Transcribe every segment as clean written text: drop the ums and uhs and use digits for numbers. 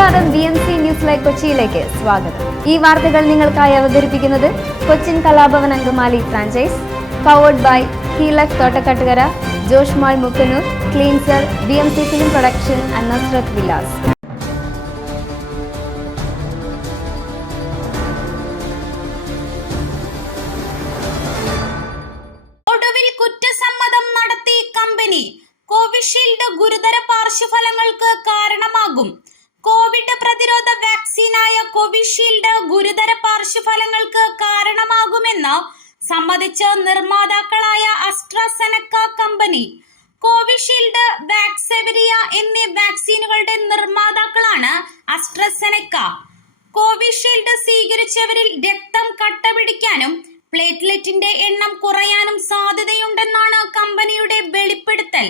നമസ്കാരം, BMC news live കൊച്ചിയിലേക്ക് സ്വാഗതം. ഈ വാർത്തകൾ നിങ്ങൾക്കായി അവതരിപ്പിക്കുന്നത് Cochin Kalabhavan Angamaly franchise, powered by ഹീലക് Thottakattukara, Josh mall Mookkannoor, cleanser, BMC film production and Nazrath Vilas. ഒടുവിൽ കുറ്റസമ്മതം നടത്തി കമ്പനി. കോവിഷീൽഡ് ഗുരുതര പാർശ്വഫലങ്ങൾക്ക് കാരണമാകും. കോവിഡ് പ്രതിരോധ വാക്സിനായ കോവിഷീൽഡ് ഗുരുതര പാർശ്വഫലങ്ങൾക്ക് കാരണമാകുമെന്ന് സമ്മതിച്ച നിർമ്മാതാക്കളായ അസ്ട്രാസെനക്ക കമ്പനി. കോവിഷീൽഡ്, വാക്സെവരിയ എന്നീ വാക്സിനുകളുടെ നിർമ്മാതാക്കളാണ് അസ്ട്രാസെനക്ക. കോവിഷീൽഡ് സ്വീകരിച്ചവരിൽ രക്തം കട്ടപിടിക്കാനും പ്ലേറ്റ്ലെറ്റിന്റെ എണ്ണം കുറയാനും സാധ്യതയുണ്ടെന്നാണ് കമ്പനിയുടെ വെളിപ്പെടുത്തൽ.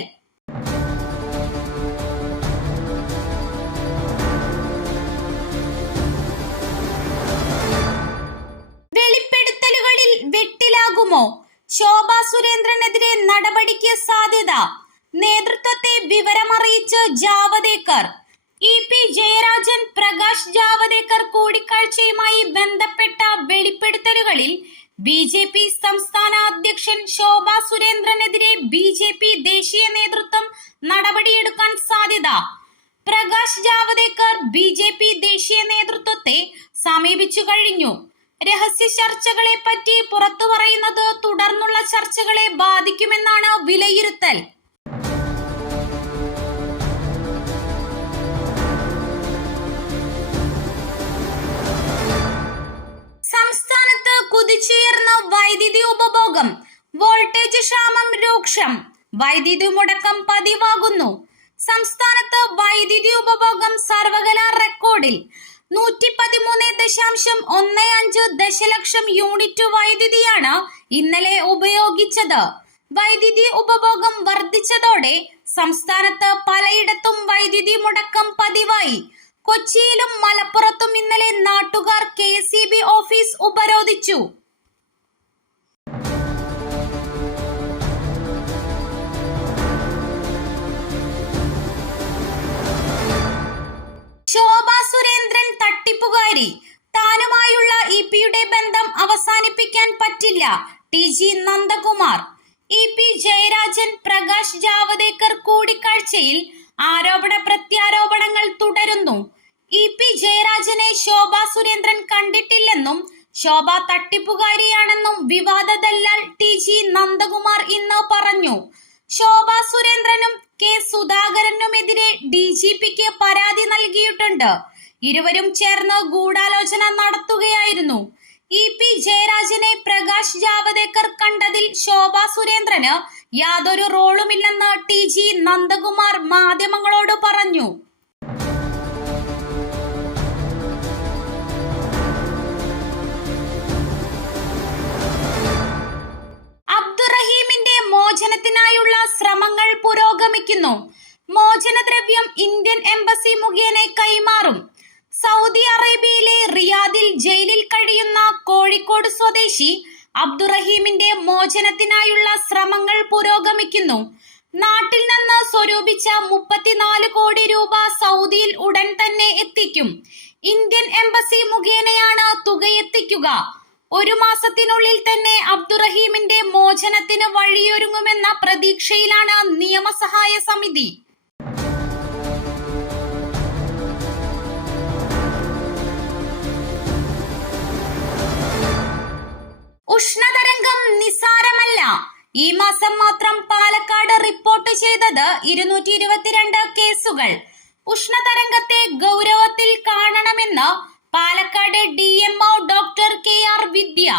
വെളിപ്പെടുത്തലുകളിൽ വെട്ടിലാകുമോ? ശോഭാ സുരേന്ദ്രനെതിരെ നടപടിക്ക് സാധ്യത. നേതൃത്വത്തെ വിവരമറിയിച്ച് ജാവദേക്കർ. EP ജയരാജൻ, പ്രകാശ് ജാവദേക്കർ കൂടിക്കാഴ്ചയുമായി ബന്ധപ്പെട്ട വെളിപ്പെടുത്തലുകളിൽ BJP സംസ്ഥാന അധ്യക്ഷൻ ശോഭാ സുരേന്ദ്രനെതിരെ BJP ദേശീയ നേതൃത്വം നടപടിയെടുക്കാൻ സാധ്യത. പ്രകാശ് ജാവദേക്കർ BJP ദേശീയ നേതൃത്വത്തെ സമീപിച്ചു കഴിഞ്ഞു. രഹസ്യ ചർച്ചകളെ പറ്റി പുറത്തു പറയുന്നത് തുടർന്നുള്ള ചർച്ചകളെ ബാധിക്കുമെന്നാണ് വിലയിരുത്തൽ. സംസ്ഥാനത്ത് കുതിച്ചുയർന്ന വൈദ്യുതി ഉപഭോഗം. വോൾട്ടേജ് ക്ഷാമം രൂക്ഷം. വൈദ്യുതി മുടക്കം പതിവാകുന്നു. സംസ്ഥാനത്ത് വൈദ്യുതി ഉപഭോഗം സർവകലാ റെക്കോർഡിൽ. 113.15 ദശലക്ഷം യൂണിറ്റ് വൈദ്യുതിയാണ് ഇന്നലെ ഉപയോഗിച്ചത്. വൈദ്യുതി ഉപഭോഗം വർദ്ധിച്ചതോടെ സംസ്ഥാനത്ത് പലയിടത്തും വൈദ്യുതി മുടക്കം പതിവായി. കൊച്ചിയിലും മലപ്പുറത്തും ഇന്നലെ നാട്ടുകാർ KSEB ഓഫീസ് ഉപരോധിച്ചു. ശോഭാ സുരേന്ദ്രൻ തട്ടിപ്പുകാരി. താനുമായുള്ള EP-യുടെ ബന്ധം അവസാനിപ്പിക്കാൻ പറ്റില്ല. TG നന്ദകുമാർ. EP ജയരാജൻ, പ്രകാശ് ജാവദേക്കർ കൂടിക്കാഴ്ചയിൽ ആരോപണ പ്രത്യാരോപണങ്ങൾ തുടരുന്നു. EP ജയരാജനെ ശോഭാ സുരേന്ദ്രൻ കണ്ടിട്ടില്ലെന്നും ശോഭ തട്ടിപ്പുകാരിയാണെന്നും വിവാദ ദല്ലാൽ TG നന്ദകുമാർ ഇന്ന് പറഞ്ഞു. ശോഭാ സുരേന്ദ്രനും K സുധാകരനുമെതിരെ DGPക്ക് പരാതി നൽകിയിട്ടുണ്ട്. ഇരുവരും ചേർന്ന് ഗൂഢാലോചന നടത്തുകയായിരുന്നു. EP ജയരാജനെ പ്രകാശ് ജാവദേക്കർ കണ്ടതിൽ ശോഭാ സുരേന്ദ്രന് യാതൊരു റോളുമില്ലെന്ന് TG നന്ദകുമാർ മാധ്യമങ്ങളോട് പറഞ്ഞു. അബ്ദുറഹീമിന്റെ മോചനത്തിനായുള്ള ശ്രമങ്ങൾ പുരോഗമിക്കുന്നു. മോചനദ്രവ്യം ഇന്ത്യൻ എംബസി മുഖേന കൈമാറും. സൗദി അറേബ്യയിലെ റിയാദിൽ ജയിലിൽ കഴിയുന്ന കോഴിക്കോട് സ്വദേശി അബ്ദുറഹീമിന്റെ മോചനത്തിനായുള്ള ശ്രമങ്ങൾ പുരോഗമിക്കുന്നു. നാട്ടിൽ നിന്ന് സ്വരൂപിച്ച 34 കോടി രൂപ സൗദിയിൽ ഉടൻ തന്നെ എത്തിക്കും. ഇന്ത്യൻ എംബസി മുഖേനയാണ് തുകയെത്തിക്കുക. 1 മാസത്തിനുള്ളിൽ തന്നെ അബ്ദുറഹീമിന്റെ മോചനത്തിന് വഴിയൊരുങ്ങുമെന്ന പ്രതീക്ഷയിലാണ് നിയമസഹായ സമിതി. ഉഷ്ണതരംഗം നിസാരമല്ല. ഈ മാസം മാത്രം പാലക്കാട് റിപ്പോർട്ട് ചെയ്തത് 222 കേസുകൾ. ഉഷ്ണതരംഗത്തെ ഗൗരവത്തിൽ കാണണമെന്ന് പാലക്കാട് DMO ഡോക്ടർ KR വിദ്യ.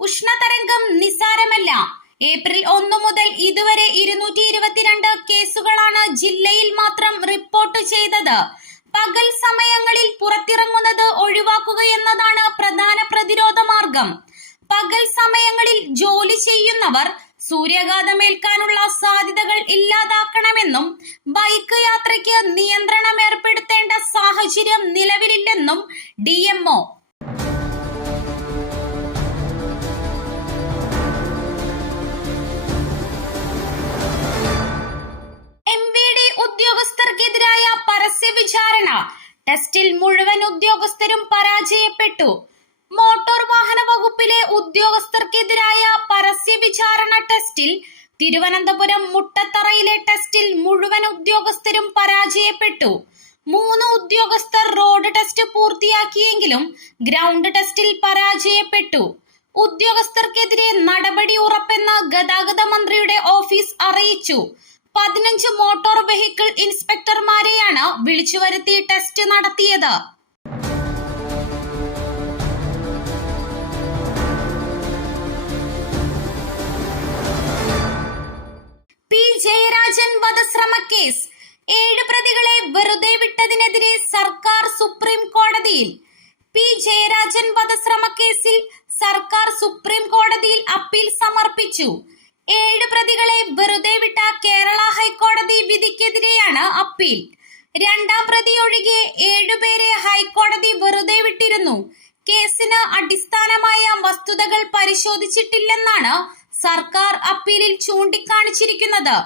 ഉഷ്ണതരംഗം നിസാരമല്ല. ഏപ്രിൽ 1 മുതൽ ഇതുവരെ 222 കേസുകളാണ് ജില്ലയിൽ മാത്രം റിപ്പോർട്ട് ചെയ്തത്. പകൽ സമയങ്ങളിൽ പുറത്തിറങ്ങുന്നത് ഒഴിവാക്കുകയെന്നതാണ് പ്രധാന പ്രതിരോധ മാർഗം. പകൽ സമയങ്ങളിൽ ജോലി ചെയ്യുന്നവർ സൂര്യാഘാതമേൽക്കാനുള്ള സാധ്യതകൾ ഇല്ലാതാക്കണമെന്നും ബൈക്ക് യാത്രയ്ക്ക് നിയന്ത്രണം ഏർപ്പെടുത്തേണ്ട സാഹചര്യം നിലവിലില്ലെന്നും DMO. MVD ഉദ്യോഗസ്ഥർക്കെതിരായ പരസ്യ വിചാരണ. ടെസ്റ്റിൽ മുഴുവൻ ഉദ്യോഗസ്ഥരും പരാജയപ്പെട്ടു. മോട്ടോർ വാഹന വകുപ്പിലെ ഉദ്യോഗസ്ഥർക്കെതിരായ പരസ്യ വിചാരണ ടെസ്റ്റിൽ തിരുവനന്തപുരം മുട്ടത്തറയിലെ ടെസ്റ്റിൽ മുഴുവൻ ഉദ്യോഗസ്ഥരും പരാജയപ്പെട്ടു. 3 ഉദ്യോഗസ്ഥർ റോഡ് ടെസ്റ്റ് പൂർത്തിയാക്കിയെങ്കിലും ഗ്രൗണ്ട് ടെസ്റ്റിൽ പരാജയപ്പെട്ടു. ഉദ്യോഗസ്ഥർക്കെതിരെ നടപടി ഉറപ്പെന്ന് ഗതാഗത മന്ത്രിയുടെ ഓഫീസ് അറിയിച്ചു. 15 മോട്ടോർ വെഹിക്കിൾ ഇൻസ്പെക്ടർമാരെയാണ് വിളിച്ചുവരുത്തി ടെസ്റ്റ് നടത്തിയത്. പി ജയരാജൻ വധശ്രമ കേസ് 7 പ്രതികളെ വെറുതെ വിട്ടതിനെതിരെ സർക്കാർ സുപ്രീം കോടതിയിൽ. പി ജയരാജൻ വധശ്രമ കേസിൽ സർക്കാർ സുപ്രീം കോടതിയിൽ അപ്പീൽ സമർപ്പിച്ചു. 7 പ്രതികളെ വെറുതെ വിട്ട കേരള ഹൈക്കോടതി വിധിക്കെതിരെയാണ് അപ്പീൽ. 2ാം പ്രതി ഒഴികെ 7 പേരെ ഹൈക്കോടതി വെറുതെ വിട്ടിരുന്നു. കേസിന് അടിസ്ഥാനമായ വസ്തുതകൾ പരിശോധിച്ചിട്ടില്ലെന്നാണ് സർക്കാർ അപ്പീലിൽ ചൂണ്ടിക്കാണിച്ചിരിക്കുന്നത്.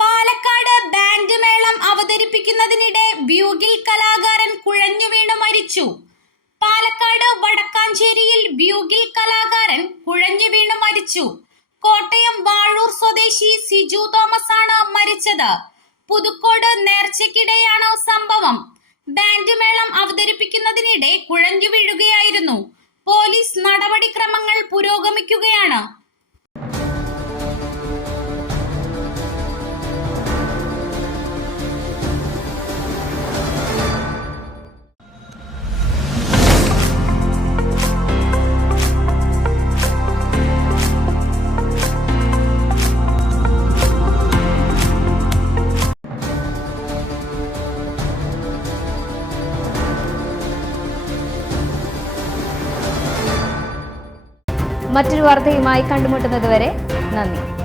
പാലക്കാട് ബാൻഡ് മേളം അവതരിപ്പിക്കുന്നതിനിടെ ബ്യൂഗിൽ കലാകാരൻ കുഴഞ്ഞു വീണ് മരിച്ചു. പാലക്കാട് വടക്കാഞ്ചേരിയിൽ ബ്യൂഗിൽ കലാകാരൻ കുഴഞ്ഞു വീണ് മരിച്ചു. കോട്ടയം വാഴൂർ സ്വദേശി സിജു തോമസ് ആണ് മരിച്ചത്. പുതുക്കോട് നേർച്ചയ്ക്കിടെയാണ് സംഭവം. ബാൻഡ് മേളം അവതരിപ്പിക്കുന്നതിനിടെ കുഴഞ്ഞു വീഴുകയായിരുന്നു. പോലീസ് നടപടിക്രമങ്ങൾ പുരോഗമിക്കുകയാണ്. മറ്റൊരു വാർത്തയുമായി കണ്ടുമുട്ടുന്നതുവരെ നന്ദി.